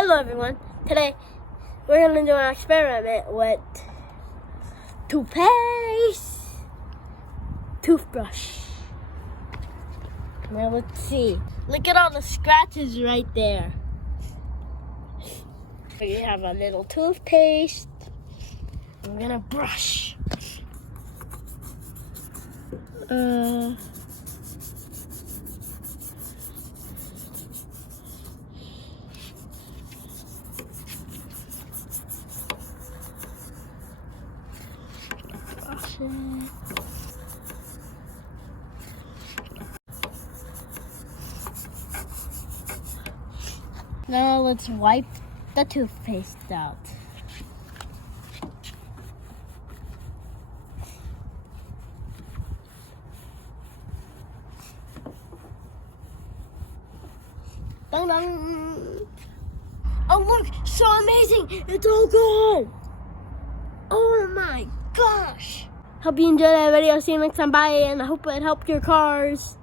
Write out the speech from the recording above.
Hello everyone. Today we're going to do an experiment with toothpaste, toothbrush. Now let's see. Look at all the scratches right there. We have a little toothpaste. I'm going to brush. Now let's wipe the toothpaste out. Dun dun. Oh look, so amazing! It's all gone! Oh my gosh! Hope you enjoyed that video. See you next time. Bye, and I hope it helped your cars.